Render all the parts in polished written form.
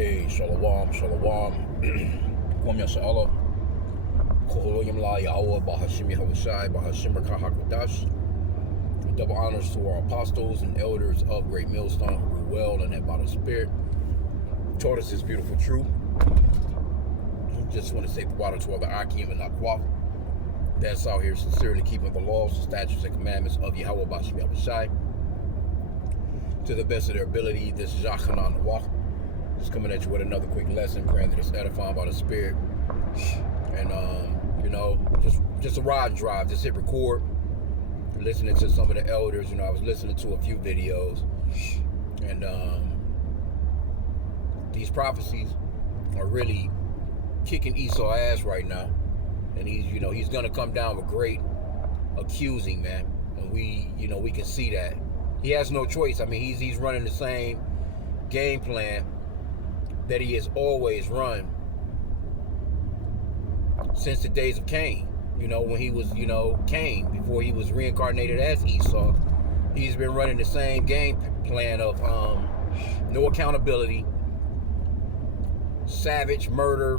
Hey, shalom, shalom. Kwam Yasha'Allah. Koholoyim La Yahweh, Bahashim Yahushai, Bahashim Rakah HaKodash. Double honors to our apostles and elders of Great Millstone who rule well and that by the Spirit taught us this beautiful truth. Just want to say the water to all the H.I.M and Aquaf that's out here sincerely keeping the laws, the statutes, and commandments of Yahweh Bahashim Yahushai to the best of their ability. This is Yachanan the Walk. Just coming at you with another quick lesson, praying that it's edifying by the Spirit. And just a ride and drive. Just hit record. Listening to some of the elders. I was listening to a few videos, and these prophecies are really kicking Esau ass right now. And he's gonna come down with great accusing, man. And we can see that he has no choice. I mean, he's running the same game plan that he has always run since the days of Cain. When he was, Cain, before he was reincarnated as Esau. He's been running the same game plan of no accountability, savage, murder,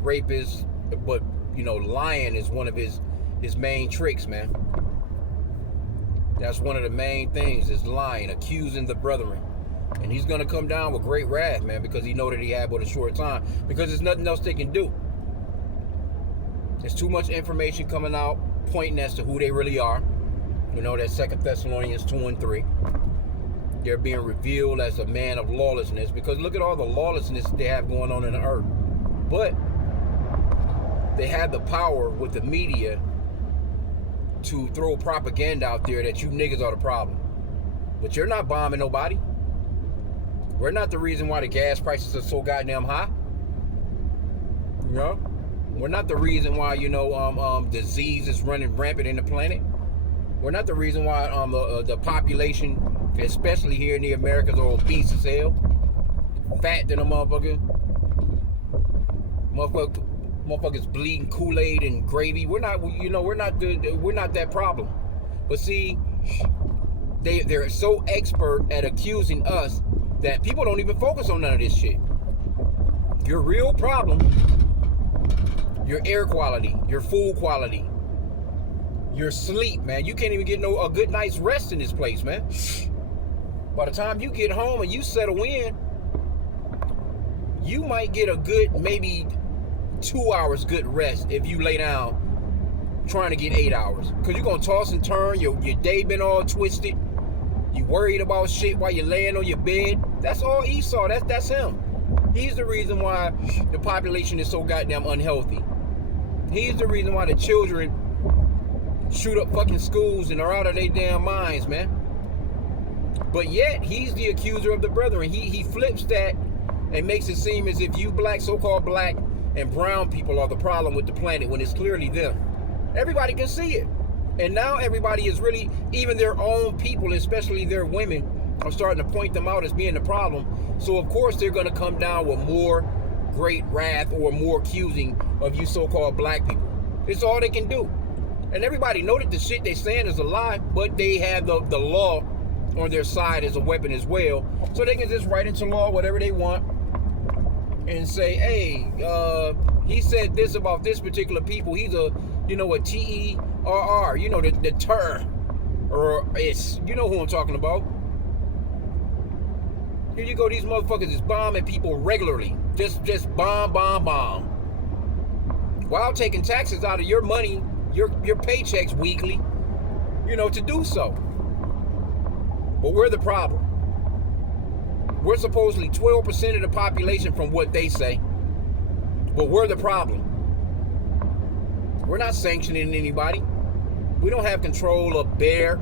rapist, but, lying is one of his main tricks, man. That's one of the main things is lying, accusing the brethren. And he's going to come down with great wrath, man, because he know that he had but a short time. Because there's nothing else they can do. There's too much information coming out pointing as to who they really are. That 2 Thessalonians 2 and 3. They're being revealed as a man of lawlessness. Because look at all the lawlessness they have going on in the earth. But they have the power with the media to throw propaganda out there that you niggas are the problem. But you're not bombing nobody. We're not the reason why the gas prices are so goddamn high. We're not the reason why, disease is running rampant in the planet. We're not the reason why the population, especially here in the Americas, are obese as hell. Fat than a motherfucker. Motherfuckers bleeding Kool-Aid and gravy. We're not that problem. But see, they're so expert at accusing us that people don't even focus on none of this shit. Your real problem, your air quality, your food quality, your sleep, man. You can't even get a good night's rest in this place, man. By the time you get home and you settle in, you might get a good, maybe 2 hours good rest if you lay down trying to get 8 hours. Because you're going to toss and turn, your day been all twisted. You worried about shit while you're laying on your bed. That's all Esau. That's him. He's the reason why the population is so goddamn unhealthy. He's the reason why the children shoot up fucking schools and are out of their damn minds, man. But yet, he's the accuser of the brethren. He flips that and makes it seem as if you so-called black and brown people are the problem with the planet when it's clearly them. Everybody can see it. And now everybody is really, even their own people, especially their women, are starting to point them out as being the problem. So of course they're going to come down with more great wrath or more accusing of you so-called black people. It's all they can do. And everybody know that the shit they're saying is a lie, but they have the law on their side as a weapon as well. So they can just write into law whatever they want and say, hey, he said this about this particular people. He's a T-E-R-R, the ter, or it's, who I'm talking about. Here you go, these motherfuckers is bombing people regularly. Just bomb. While taking taxes out of your money, your paychecks weekly, to do so. But we're the problem. We're supposedly 12% of the population from what they say. But we're the problem. We're not sanctioning anybody. We don't have control of Bayer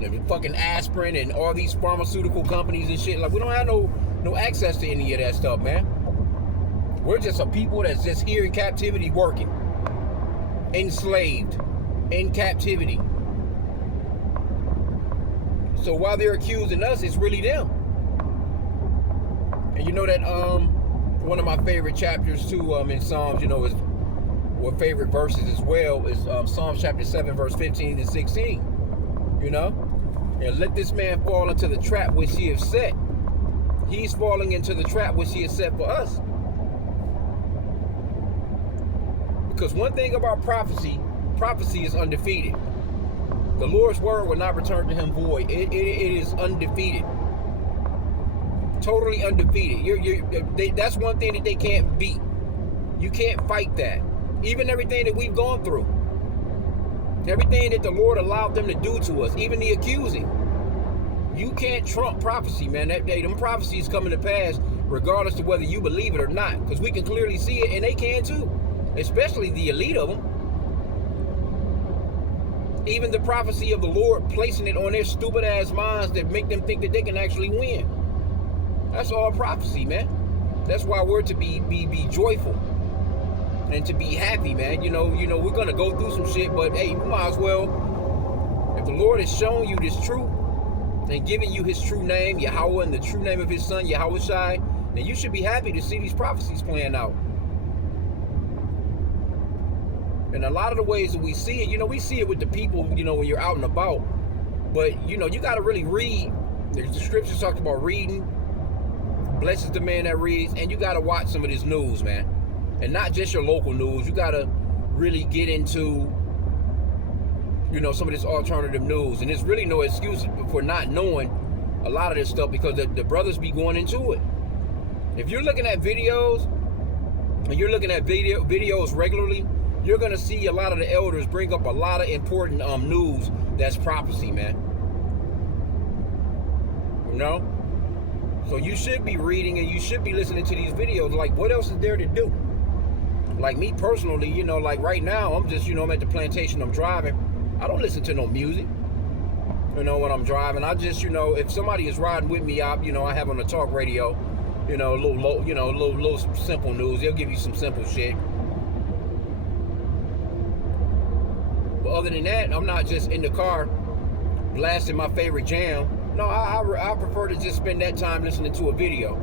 and fucking aspirin and all these pharmaceutical companies and shit. Like, we don't have no access to any of that stuff, man. We're just a people that's just here in captivity working. Enslaved. In captivity. So while they're accusing us, it's really them. And that one of my favorite chapters too in Psalms, is what favorite verses as well is Psalms chapter 7 verse 15 and 16. And let this man fall into the trap which he have set. he's falling into the trap which he has set for us. Because one thing about prophecy is undefeated. The Lord's word will not return to him void. It is undefeated. Totally undefeated. That's one thing that they can't beat. You can't fight that. Even everything that we've gone through. Everything that the Lord allowed them to do to us. Even the accusing. You can't trump prophecy, man. Them prophecies coming to pass regardless of whether you believe it or not. Because we can clearly see it, and they can too. Especially the elite of them. Even the prophecy of the Lord placing it on their stupid ass minds that make them think that they can actually win. That's all prophecy, man. That's why we're to be joyful and to be happy, man. You know, we're gonna go through some shit, but hey, you might as well. If the Lord has shown you this truth and given you his true name, Yahweh, and the true name of his son, Yahweh, then you should be happy to see these prophecies playing out. And a lot of the ways that we see it, we see it with the people, when you're out and about. But, you got to really read. The scriptures talk about reading. Blessed is the man that reads. And you got to watch some of this news, man. And not just your local news. You got to really get into, some of this alternative news. And there's really no excuse for not knowing a lot of this stuff because the brothers be going into it. If you're looking at videos, and you're looking at videos regularly, you're going to see a lot of the elders bring up a lot of important news that's prophecy, man. So you should be reading and you should be listening to these videos. Like, what else is there to do? Like me personally, like right now, I'm just, I'm at the plantation, I'm driving. I don't listen to no music, when I'm driving. I just, if somebody is riding with me, I have on the talk radio, a little simple news. They'll give you some simple shit. Other than that, I'm not just in the car blasting my favorite jam. No, I prefer to just spend that time listening to a video.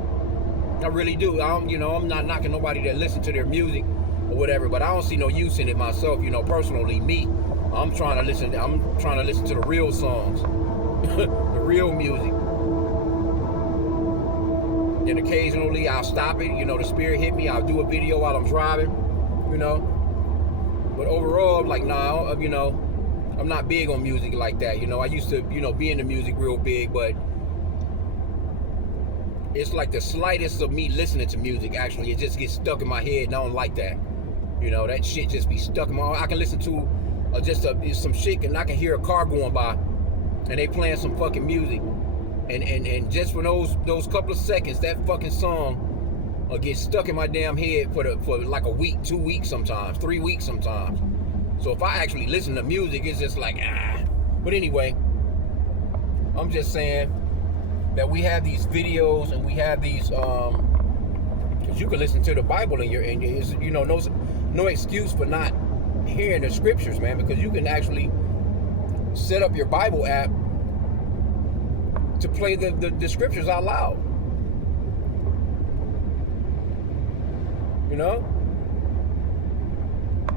I really do. I'm not knocking nobody that listen to their music or whatever, but I don't see no use in it myself. Personally, me, I'm trying to listen to the real songs, the real music. Then occasionally I'll stop it. The spirit hit me. I'll do a video while I'm driving. But overall, like, nah, I'm not big on music like that. I used to, be into music real big, but it's like the slightest of me listening to music, actually, it just gets stuck in my head, and I don't like that. That shit just be stuck in my head. I can listen to some shit, and I can hear a car going by, and they playing some fucking music. And just for those couple of seconds, that fucking song get stuck in my damn head for like a week, 2 weeks sometimes, 3 weeks sometimes. So if I actually listen to music, it's just like, But anyway, I'm just saying that we have these videos and we have these, because you can listen to the Bible and no excuse for not hearing the scriptures, man, because you can actually set up your Bible app to play the scriptures out loud.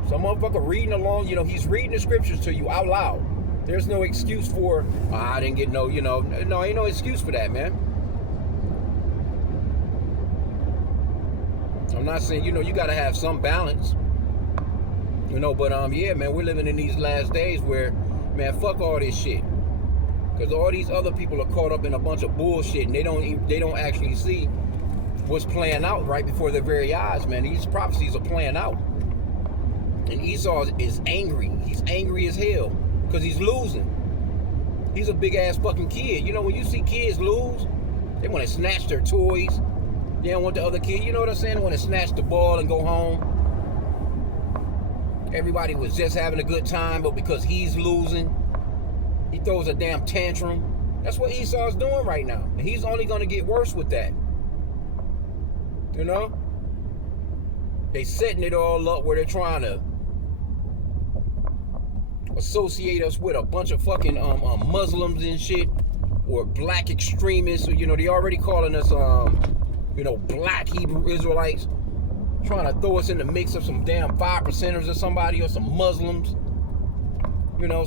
Some motherfucker reading along, he's reading the scriptures to you out loud. There's no excuse for, I didn't get no, ain't no excuse for that, man. I'm not saying, you gotta have some balance. But yeah, man, we're living in these last days where, man, fuck all this shit. Because all these other people are caught up in a bunch of bullshit and they don't actually see what's playing out right before their very eyes, man. These prophecies are playing out. And Esau is angry. He's angry as hell because he's losing. He's a big ass fucking kid. When you see kids lose, they want to snatch their toys. They don't want the other kid. You know what I'm saying? They want to snatch the ball and go home. Everybody was just having a good time, but because he's losing, he throws a damn tantrum. That's what Esau's doing right now. And he's only going to get worse with that. They setting it all up where they're trying to associate us with a bunch of fucking Muslims and shit, or black extremists. Or, they already calling us black Hebrew Israelites, trying to throw us in the mix of some damn 5%ers or somebody, or some Muslims,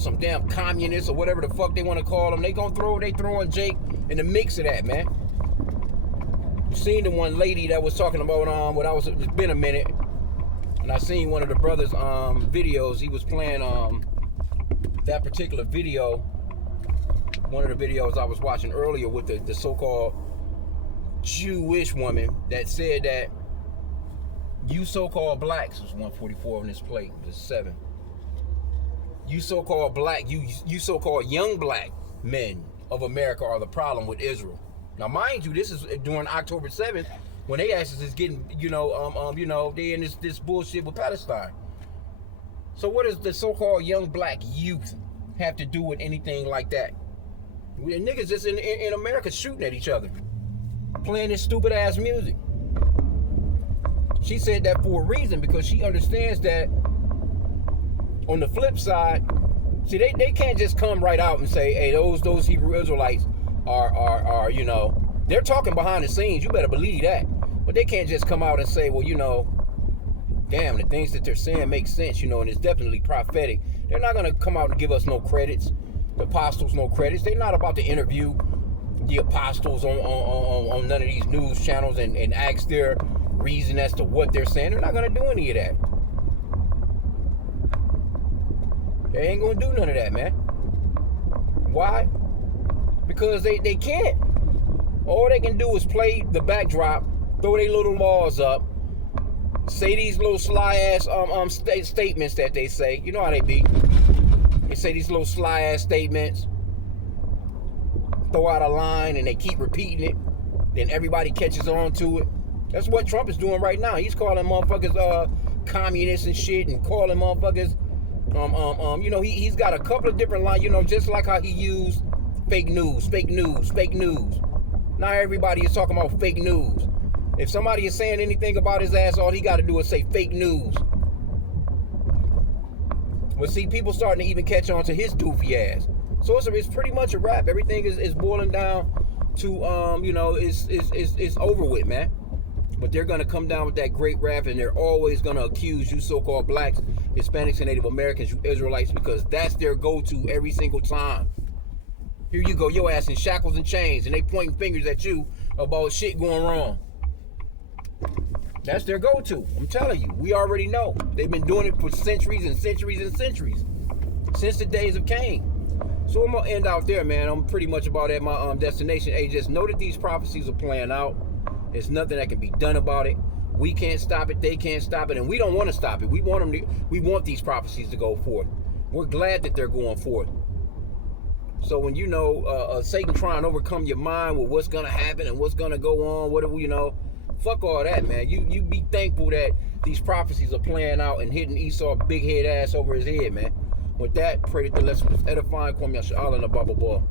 some damn communists or whatever the fuck they want to call them. They throwing Jake in the mix of that, man. seen the one lady that was talking about it's been a minute, and I seen one of the brothers videos. He was playing that particular video, one of the videos I was watching earlier with the so-called Jewish woman that said that you so-called blacks, was 144 on this plate, there's 7. You so-called black, you so-called young black men of America are the problem with Israel. Now, mind you, this is during October 7th when they asses is getting, they in this bullshit with Palestine. So what does the so-called young black youth have to do with anything like that? Niggas just in America shooting at each other, playing this stupid ass music. She said that for a reason, because she understands that on the flip side, see, they can't just come right out and say, hey, those Hebrew Israelites are they're talking behind the scenes. You better believe that. But they can't just come out and say, well, damn, the things that they're saying make sense, and it's definitely prophetic. They're not going to come out and give us no credits, the apostles no credits. They're not about to interview the apostles on none of these news channels and ask their reason as to what they're saying. They're not going to do any of that. They ain't going to do none of that, man. Why? Because they can't. All they can do is play the backdrop, throw their little laws up, say these little sly ass statements that they say. You know how they be. They say these little sly ass statements, throw out a line, and they keep repeating it. Then everybody catches on to it. That's what Trump is doing right now. He's calling motherfuckers communists and shit, and calling motherfuckers he's got a couple of different lines, just like how he used fake news. Now everybody is talking about fake news. If somebody is saying anything about his ass, all he got to do is say fake news. Well, see, people starting to even catch on to his doofy ass. So it's pretty much a wrap. Everything is boiling down to it's over with, man. But they're going to come down with that great wrath, and they're always going to accuse you so-called blacks, Hispanics, and Native Americans, you Israelites, because that's their go-to every single time. Here you go, your ass in shackles and chains, and they pointing fingers at you about shit going wrong. That's their go-to. I'm telling you, we already know. They've been doing it for centuries and centuries and centuries, since the days of Cain. So I'm going to end out there, man. I'm pretty much about at my destination. Hey, just know that these prophecies are playing out. There's nothing that can be done about it. We can't stop it. They can't stop it. And we don't want to stop it. We want these prophecies to go forth. We're glad that they're going forth. So when Satan trying to overcome your mind with what's going to happen and what's going to go on, fuck all that, man. You be thankful that these prophecies are playing out and hitting Esau's big head ass over his head, man. With that, pray that the lesson was edifying. Kwame Yasha'Allah and the Baba Ball.